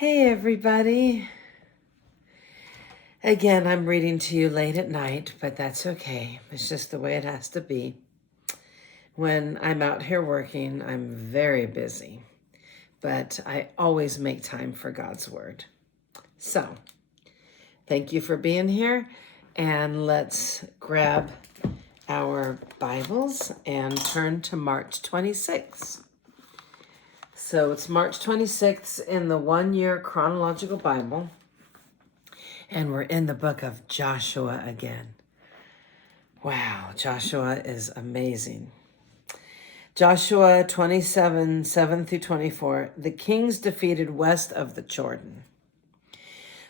Hey everybody. Again, I'm reading to you late at night, but that's okay. It's just the way it has to be. When I'm out here working, I'm very busy, but I always make time for God's Word. So, thank you for being here, and let's grab our Bibles and turn to March 26th. So it's March 26th in the 1-year chronological Bible. And we're in the book of Joshua again. Wow, Joshua is amazing. Joshua 27, 7 through 24. The kings defeated west of the Jordan.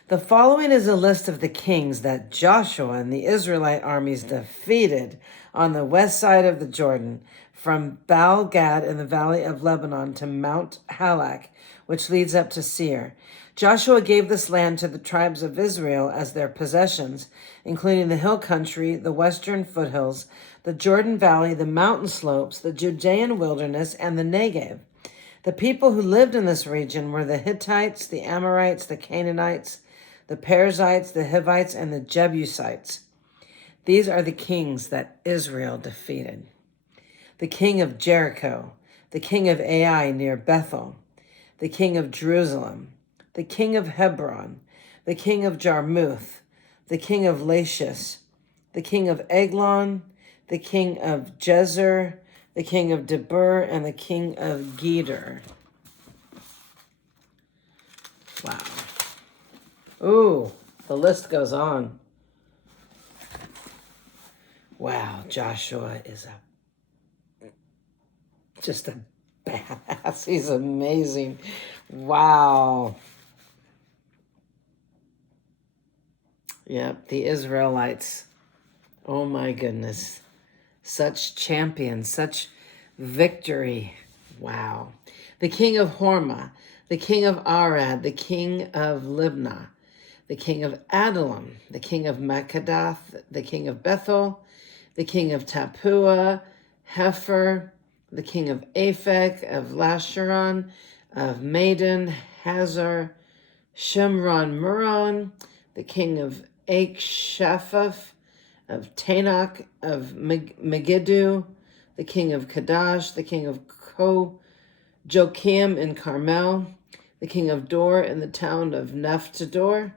The following is a list of the kings that Joshua and the Israelite armies defeated on the west side of the Jordan, from Baal Gad in the valley of Lebanon to Mount Halak, which leads up to Seir. Joshua gave this land to the tribes of Israel as their possessions, including the hill country, the western foothills, the Jordan Valley, the mountain slopes, the Judean wilderness, and the Negev. The people who lived in this region were the Hittites, the Amorites, the Canaanites, the Perizzites, the Hivites, and the Jebusites. These are the kings that Israel defeated. The king of Jericho, the king of Ai near Bethel, the king of Jerusalem, the king of Hebron, the king of Jarmuth, the king of Lachish, the king of Eglon, the king of Jezer, the king of Debir, and the king of Geder. Wow. Ooh, the list goes on. Wow, Joshua is just a badass. He's amazing. Wow. Yep, the Israelites. Oh my goodness. Such champions, such victory. Wow. The king of Hormah, the king of Arad, the king of Libnah, the king of Adullam, the king of Makkedath, the king of Bethel, the king of Tappuah, Hepher, the king of Aphek, of Lasharon, of Maden, Hazar, Shimron Muron, the king of Akshaphath, of Tanakh, of Megiddo, the king of Kadash, the king of Joachim in Carmel, the king of Dor in the town of Nephtador,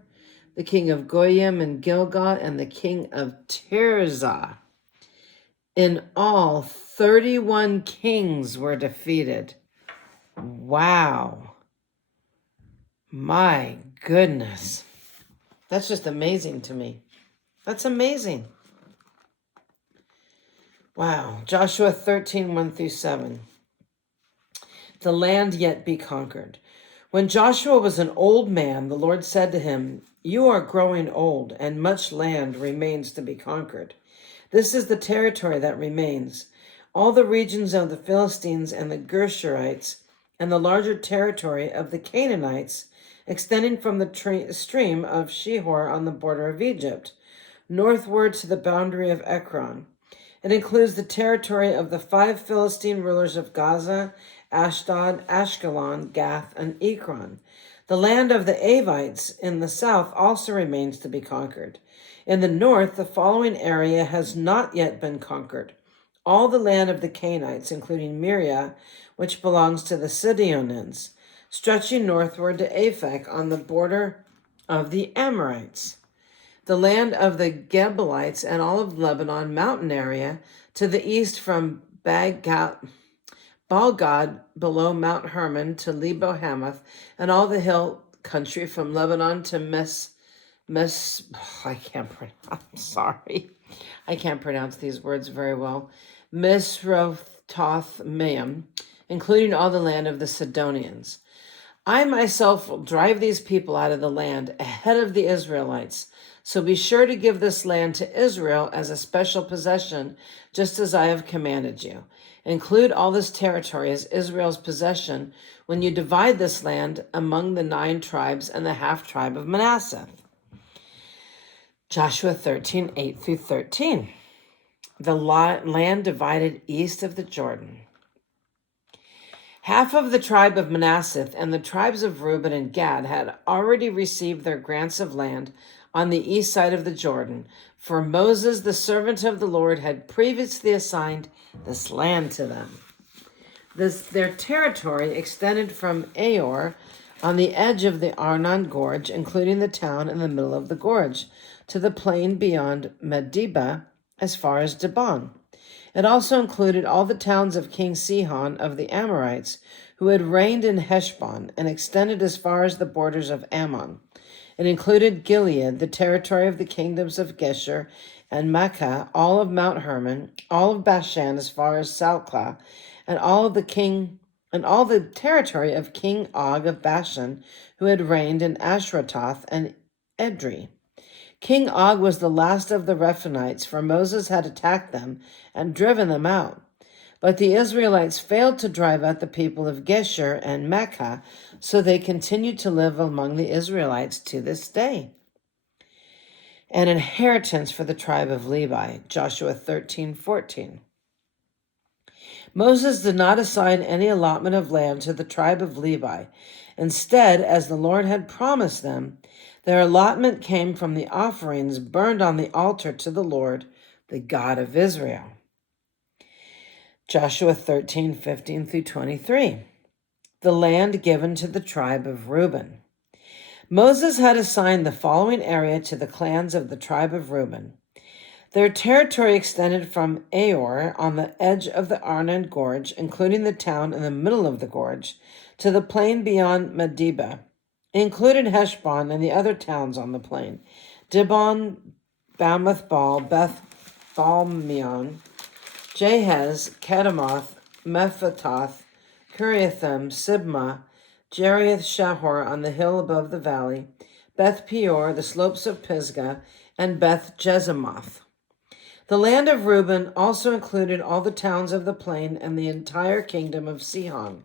the king of Goyim in Gilgal, and the king of Tirzah. In all, 31 kings were defeated. Wow. My goodness. That's just amazing to me. That's amazing. Wow. Joshua 13, 1 through 7. The land yet be conquered. When Joshua was an old man, the Lord said to him, "You are growing old, and much land remains to be conquered. This is the territory that remains: all the regions of the Philistines and the Geshurites, and the larger territory of the Canaanites, extending from the stream of Shihor on the border of Egypt, northward to the boundary of Ekron. It includes the territory of the 5 Philistine rulers of Gaza, Ashdod, Ashkelon, Gath, and Ekron. The land of the Avites in the south also remains to be conquered. In the north, the following area has not yet been conquered: all the land of the Canaanites, including Miriah, which belongs to the Sidonians, stretching northward to Aphek on the border of the Amorites. The land of the Gebalites and all of Lebanon mountain area to the east from Balgad below Mount Hermon to Lebo Hamath, and all the hill country from Lebanon to I'm sorry. I can't pronounce these words very well. Misrophoth Maim, including all the land of the Sidonians. I myself will drive these people out of the land ahead of the Israelites. So be sure to give this land to Israel as a special possession, just as I have commanded you. Include all this territory as Israel's possession when you divide this land among the 9 tribes and the half-tribe of Manasseh." Joshua 13, 8 through 13. The land divided east of the Jordan. Half of the tribe of Manasseh and the tribes of Reuben and Gad had already received their grants of land on the east side of the Jordan, for Moses, the servant of the Lord, had previously assigned this land to them. Their territory extended from Aor on the edge of the Arnon Gorge, including the town in the middle of the gorge, to the plain beyond Medeba as far as Dibon. It also included all the towns of King Sihon of the Amorites, who had reigned in Heshbon, and extended as far as the borders of Ammon. It included Gilead, the territory of the kingdoms of Geshur and Makkah, all of Mount Hermon, all of Bashan as far as Salcah, and all the territory of King Og of Bashan, who had reigned in Ashratoth and Edrei. King Og was the last of the Rephaites, for Moses had attacked them and driven them out. But the Israelites failed to drive out the people of Geshur and Makkah, so they continued to live among the Israelites to this day. An inheritance for the tribe of Levi, Joshua 13:14. Moses did not assign any allotment of land to the tribe of Levi. Instead, as the Lord had promised them, their allotment came from the offerings burned on the altar to the Lord, the God of Israel. Joshua 13:15 through 23. The land given to the tribe of Reuben. Moses had assigned the following area to the clans of the tribe of Reuben. Their territory extended from Aor on the edge of the Arnon Gorge, including the town in the middle of the gorge, to the plain beyond Medeba. It included Heshbon and the other towns on the plain, Dibon, Bamoth Baal, Beth Balmeon, Jahaz, Kedemoth, Mephatoth, Kiriathim, Sibmah, Jeriath Shahor on the hill above the valley, Beth Peor, the slopes of Pisgah, and Beth Jezimoth. The land of Reuben also included all the towns of the plain and the entire kingdom of Sihon.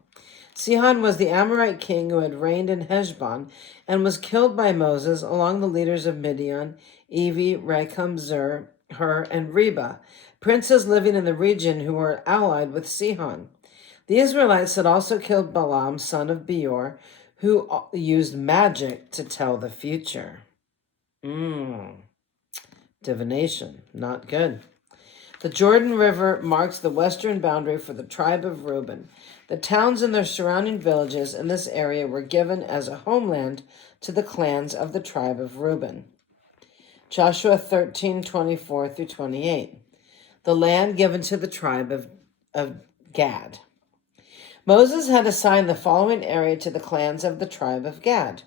Sihon was the Amorite king who had reigned in Heshbon and was killed by Moses along the leaders of Midian, Evi, Rekam, Zur, Hur, and Reba, princes living in the region who were allied with Sihon. The Israelites had also killed Balaam, son of Beor, who used magic to tell the future. Divination, not good. The Jordan River marks the western boundary for the tribe of Reuben. The towns and their surrounding villages in this area were given as a homeland to the clans of the tribe of Reuben. Joshua 13:24 through 28. The land given to the tribe of Gad. Moses had assigned the following area to the clans of the tribe of Gad.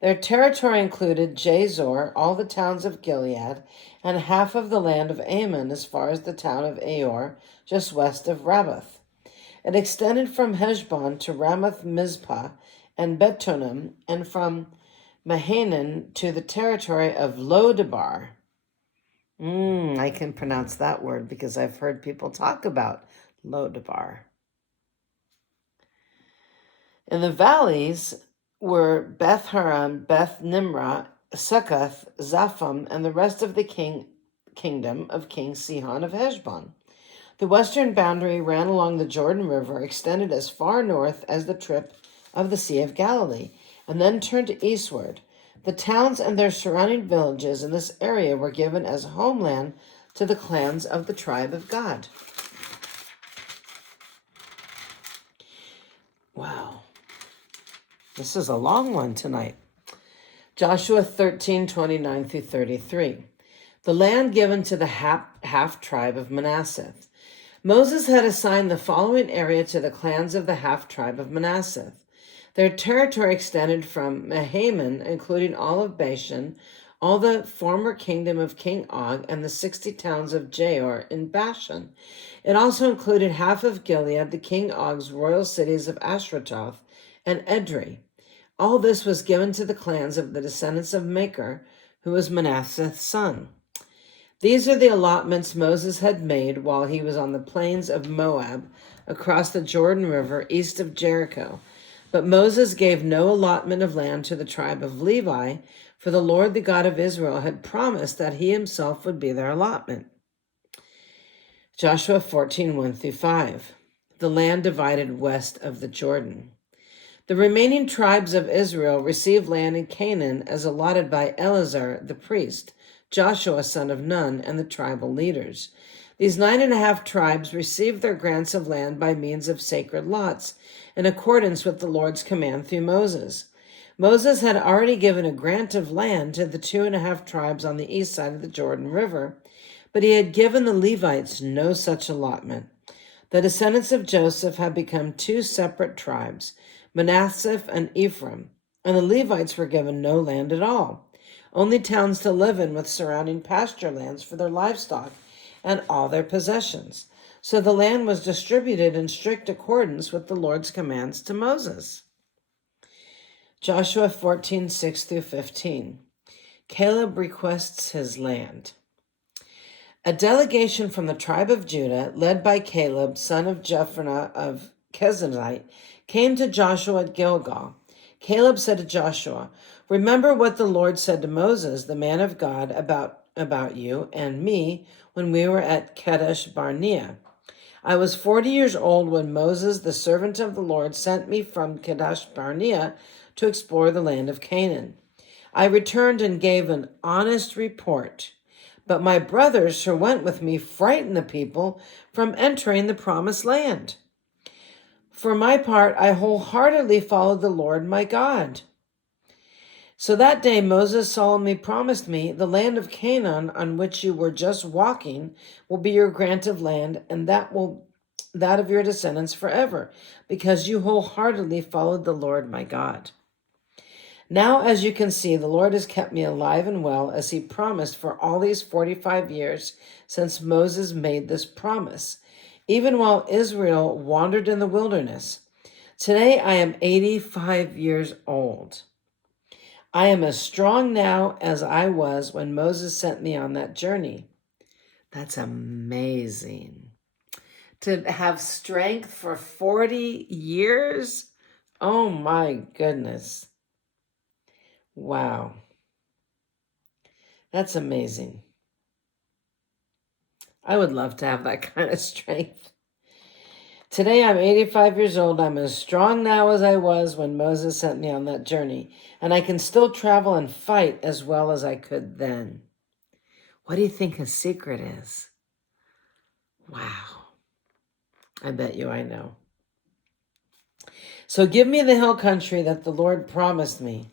Their territory included Jazor, all the towns of Gilead, and half of the land of Ammon as far as the town of Aor, just west of Rabbath. It extended from Heshbon to Ramoth Mizpah and Betonim, and from Mahanaim to the territory of Lodebar. I can pronounce that word because I've heard people talk about Lodebar. In the valleys were Beth Haran, Beth Nimrah, Succoth, Zapham, and the rest of the kingdom of King Sihon of Heshbon. The western boundary ran along the Jordan River, extended as far north as the tip of the Sea of Galilee, and then turned eastward. The towns and their surrounding villages in this area were given as homeland to the clans of the tribe of Gad. Wow. This is a long one tonight. Joshua 13:29 through 33. The land given to the half tribe of Manasseh. Moses had assigned the following area to the clans of the half tribe of Manasseh. Their territory extended from Mahanaim, including all of Bashan, all the former kingdom of King Og, and the 60 towns of Jair in Bashan. It also included half of Gilead, the King Og's royal cities of Ashratoth and Edrei. All this was given to the clans of the descendants of Machir, who was Manasseh's son. These are the allotments Moses had made while he was on the plains of Moab, across the Jordan River east of Jericho. But Moses gave no allotment of land to the tribe of Levi, for the Lord, the God of Israel, had promised that he himself would be their allotment. Joshua 14:1 through 5. the land divided west of the Jordan. The remaining tribes of Israel received land in Canaan as allotted by Eleazar the priest, Joshua son of Nun, and the tribal leaders. These 9.5 tribes received their grants of land by means of sacred lots, in accordance with the Lord's command through Moses. Moses had already given a grant of land to the 2.5 tribes on the east side of the Jordan River, but he had given the Levites no such allotment. The descendants of Joseph had become 2 separate tribes, Manasseh and Ephraim, and the Levites were given no land at all, only towns to live in with surrounding pasture lands for their livestock and all their possessions. So the land was distributed in strict accordance with the Lord's commands to Moses. Joshua 14:6-15. Caleb requests his land. A delegation from the tribe of Judah, led by Caleb, son of Jephunneh of Kenizzite, came to Joshua at Gilgal. Caleb said to Joshua, "Remember what the Lord said to Moses, the man of God, about you and me when we were at Kadesh Barnea. I was 40 years old when Moses, the servant of the Lord, sent me from Kadesh Barnea to explore the land of Canaan. I returned and gave an honest report. But my brothers who went with me frightened the people from entering the promised land. For my part, I wholeheartedly followed the Lord my God. So that day Moses solemnly promised me, the land of Canaan on which you were just walking will be your grant of land, and that of your descendants forever, because you wholeheartedly followed the Lord my God. Now, as you can see, the Lord has kept me alive and well, as he promised for all these 45 years since Moses made this promise, even while Israel wandered in the wilderness. Today, I am 85 years old. I am as strong now as I was when Moses sent me on that journey." That's amazing. To have strength for 40 years? Oh my goodness. Wow. That's amazing. I would love to have that kind of strength. Today I'm 85 years old. I'm as strong now as I was when Moses sent me on that journey, and I can still travel and fight as well as I could then. What do you think his secret is? Wow. I bet you I know. So give me the hill country that the Lord promised me.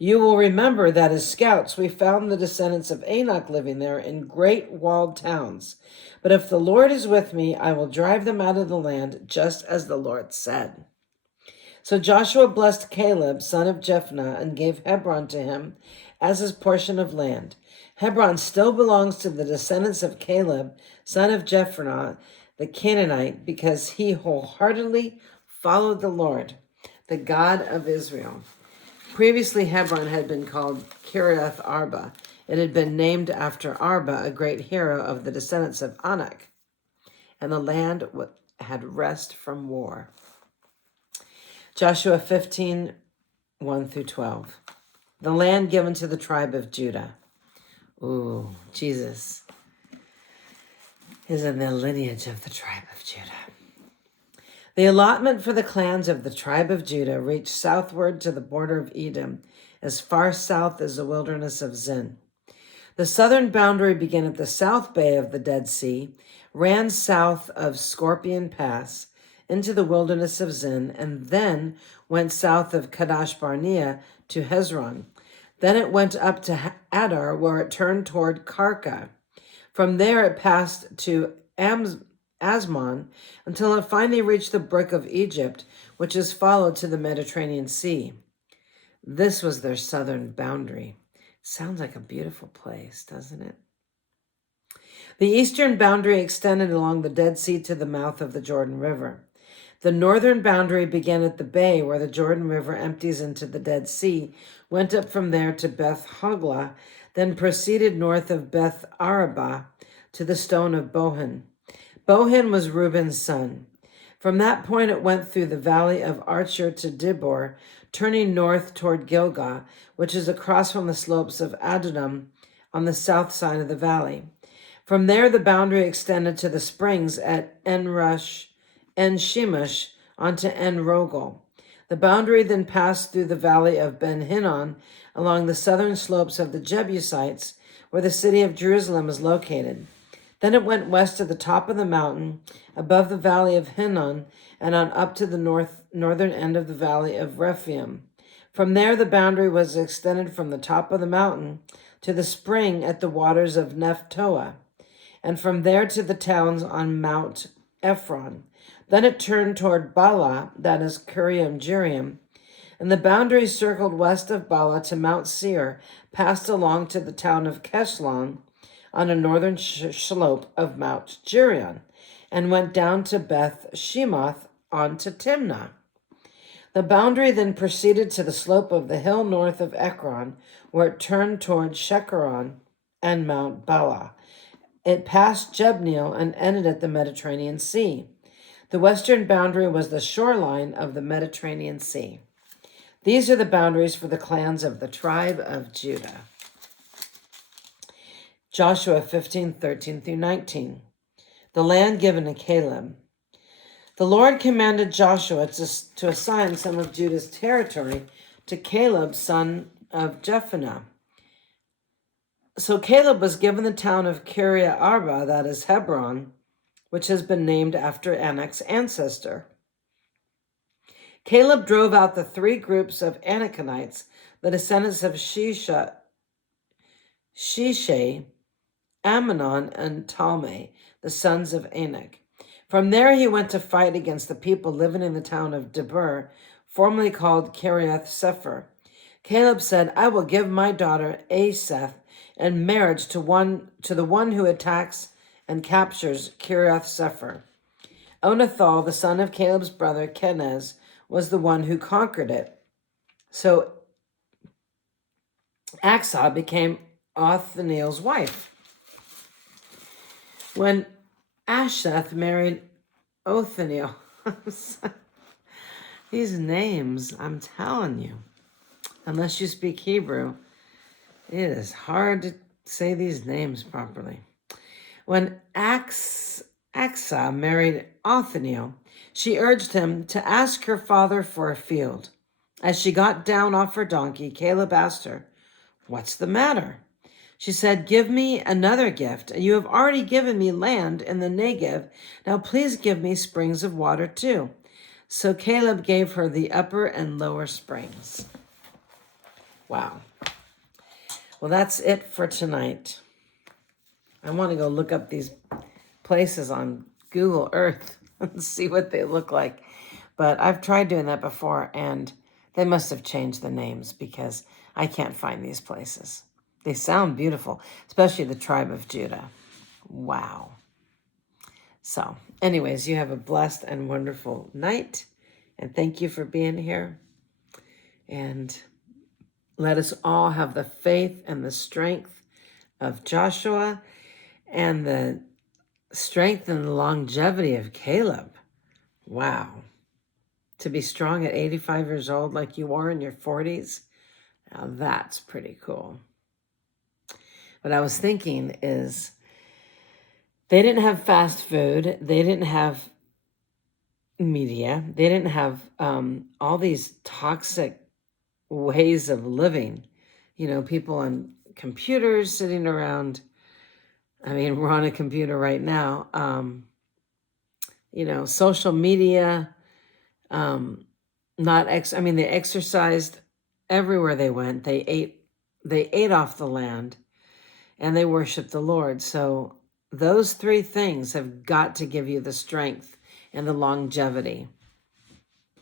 You will remember that as scouts we found the descendants of Anak living there in great walled towns. But if the Lord is with me, I will drive them out of the land, just as the Lord said. So Joshua blessed Caleb, son of Jephunneh, and gave Hebron to him as his portion of land. Hebron still belongs to the descendants of Caleb, son of Jephunneh, the Canaanite, because he wholeheartedly followed the Lord, the God of Israel. Previously, Hebron had been called Kiriath Arba. It had been named after Arba, a great hero of the descendants of Anak, and the land had rest from war. Joshua 15:1-12. The land given to the tribe of Judah. Ooh, Jesus is in the lineage of the tribe of Judah. The allotment for the clans of the tribe of Judah reached southward to the border of Edom, as far south as the wilderness of Zin. The southern boundary began at the south bay of the Dead Sea, ran south of Scorpion Pass into the wilderness of Zin, and then went south of Kadesh Barnea to Hezron. Then it went up to Adar, where it turned toward Karka. From there it passed to Asmon until it finally reached the brook of Egypt, which is followed to the Mediterranean Sea. This was their southern boundary. Sounds like a beautiful place, doesn't it? The eastern boundary extended along the Dead Sea to the mouth of the Jordan River. The northern boundary began at the bay where the Jordan River empties into the Dead Sea, went up from there to Beth Hoglah, then proceeded north of Beth Arabah to the stone of Bohan. Bohan was Reuben's son. From that point it went through the valley of Archer to Dibor, turning north toward Gilgal, which is across from the slopes of Adullam on the south side of the valley. From there the boundary extended to the springs at En Rosh En Shemesh onto En Rogel. The boundary then passed through the valley of Ben Hinnom along the southern slopes of the Jebusites, where the city of Jerusalem is located. Then it went west to the top of the mountain, above the valley of Hinnom, and on up to the northern end of the valley of Rephaim. From there, the boundary was extended from the top of the mountain to the spring at the waters of Nephtoah, and from there to the towns on Mount Ephron. Then it turned toward Bala, that is Kiriath Jearim, and the boundary circled west of Bala to Mount Seir, passed along to the town of Keshlon on a northern slope of Mount Jerion, and went down to Beth Shemoth on to Timnah. The boundary then proceeded to the slope of the hill north of Ekron, where it turned toward Shekaron and Mount Bala. It passed Jebneel and ended at the Mediterranean Sea. The western boundary was the shoreline of the Mediterranean Sea. These are the boundaries for the clans of the tribe of Judah. Joshua 15:13 through 19. The land given to Caleb. The Lord commanded Joshua to assign some of Judah's territory to Caleb, son of Jephunneh. So Caleb was given the town of Kiriath Arba, that is Hebron, which has been named after Anak's ancestor. Caleb drove out the three groups of Anakites, the descendants of Shishai, Ammonon, and Talmai, the sons of Anak. From there he went to fight against the people living in the town of Debir, formerly called Kiriath Sepher. Caleb said, I will give my daughter Asaph in marriage to the one who attacks and captures Kiriath Sepher. Onathal, the son of Caleb's brother Kenaz, was the one who conquered it. So Achsah became Othniel's wife. When Asheth married Othniel, these names, I'm telling you, unless you speak Hebrew, it is hard to say these names properly. When Achsah married Othniel, she urged him to ask her father for a field. As she got down off her donkey, Caleb asked her, What's the matter? She said, Give me another gift. You have already given me land in the Negev. Now please give me springs of water too. So Caleb gave her the upper and lower springs. Wow. Well, that's it for tonight. I want to go look up these places on Google Earth and see what they look like. But I've tried doing that before, and they must have changed the names because I can't find these places. They sound beautiful, especially the tribe of Judah. Wow. So, anyways, you have a blessed and wonderful night, and thank you for being here. And let us all have the faith and the strength of Joshua and the strength and the longevity of Caleb. Wow. To be strong at 85 years old like you are in your 40s, now that's pretty cool. What I was thinking is they didn't have fast food. They didn't have media. They didn't have all these toxic ways of living. You know, people on computers sitting around. I mean, we're on a computer right now. You know, social media. They exercised everywhere they went. They ate off the land, and they worshiped the Lord. So those three things have got to give you the strength and the longevity.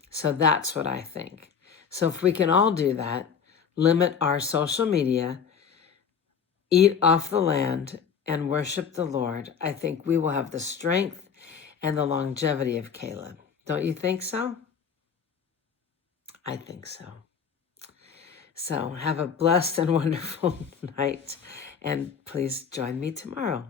So that's what I think. So if we can all do that, limit our social media, eat off the land, and worship the Lord, I think we will have the strength and the longevity of Caleb. Don't you think so? I think so. So have a blessed and wonderful night, and please join me tomorrow.